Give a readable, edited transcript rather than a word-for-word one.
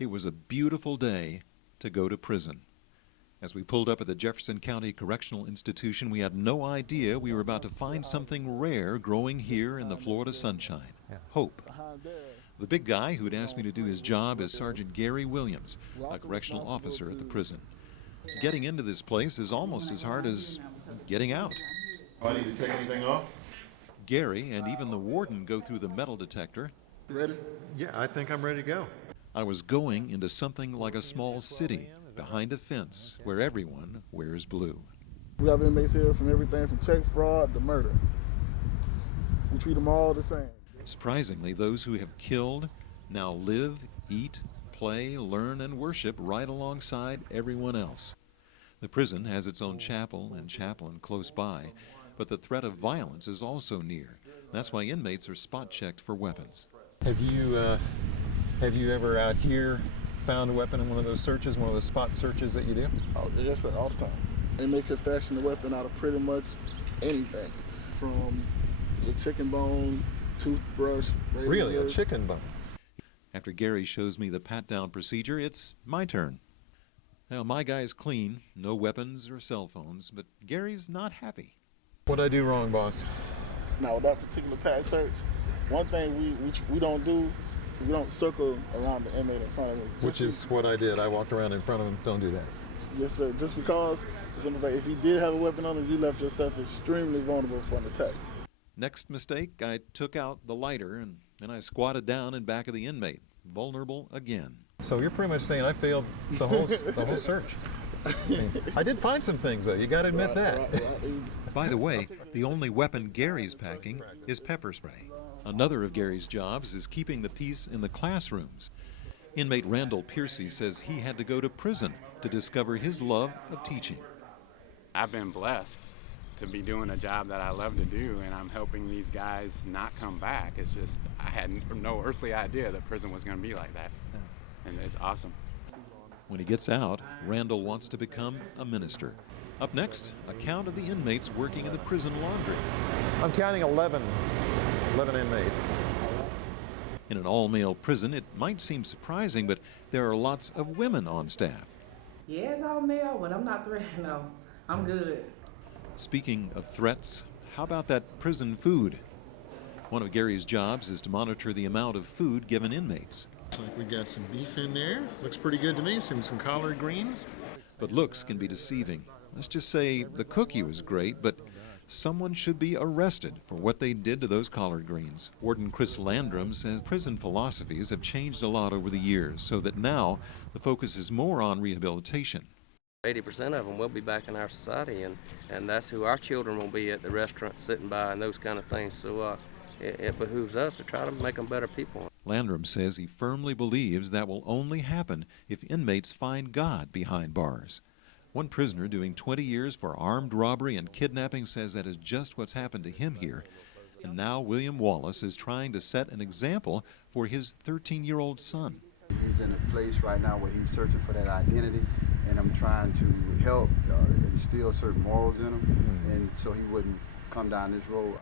It was a beautiful day to go to prison. As we pulled up at the Jefferson County Correctional Institution, we had no idea we were about to find something rare growing here in the Florida sunshine: hope. The big guy who'd asked me to do his job is Sergeant Gary Williams, a correctional officer at the prison. Getting into this place is almost as hard as getting out. I need to take anything off? Gary and even the warden go through the metal detector. Ready? Yeah, I think I'm ready to go. I was going into something like a small city behind a fence where everyone wears blue. We have inmates here from everything from check fraud to murder. We treat them all the same. Surprisingly, those who have killed now live, eat, play, learn, and worship right alongside everyone else. The prison has its own chapel and chaplain close by, but the threat of violence is also near. That's why inmates are spot checked for weapons. Have you ever out here found a weapon in one of those searches, one of those spot searches that you do? Oh, yes, sir, all the time. Inmate can fashion a weapon out of pretty much anything, from the chicken bone, toothbrush, razor. Really, a chicken bone? After Gary shows me the pat-down procedure, it's my turn. Now, my guy's clean, no weapons or cell phones, but Gary's not happy. What'd I do wrong, boss? Now, with that particular pat search, one thing we don't do, we don't circle around the inmate in front of him. Which is what I did. I walked around in front of him. Don't do that. Yes, sir. Just because, if you did have a weapon on him, you left yourself extremely vulnerable for an attack. Next mistake, I took out the lighter and then I squatted down in back of the inmate, vulnerable again. So you're pretty much saying I failed the whole search. I did find some things, though. You got to admit that. Right. By the way, the only weapon Gary's packing is pepper spray. Another of Gary's jobs is keeping the peace in the classrooms. Inmate Randall Piercy says he had to go to prison to discover his love of teaching. I've been blessed to be doing a job that I love to do, and I'm helping these guys not come back. It's just, I had no earthly idea that prison was going to be like that, and it's awesome. When he gets out, Randall wants to become a minister. Up next, a count of the inmates working in the prison laundry. I'm counting 11 inmates. In an all-male prison, it might seem surprising, but there are lots of women on staff. Yeah, it's all male, but I'm not threatened, no. I'm good. Speaking of threats, how about that prison food? One of Gary's jobs is to monitor the amount of food given inmates. Looks like we got some beef in there. Looks pretty good to me. Some collard greens. But looks can be deceiving. Let's just say the cookie was great, but someone should be arrested for what they did to those collard greens. Warden Chris Landrum says prison philosophies have changed a lot over the years, so that now the focus is more on rehabilitation. 80% of them will be back in our society, and that's who our children will be at the restaurant sitting by and those kind of things. So it behooves us to try to make them better people. Landrum says he firmly believes that will only happen if inmates find God behind bars. One prisoner doing 20 years for armed robbery and kidnapping says that is just what's happened to him here. And now William Wallace is trying to set an example for his 13-year-old son. He's in a place right now where he's searching for that identity, and I'm trying to help instill certain morals in him, and so he wouldn't come down this road.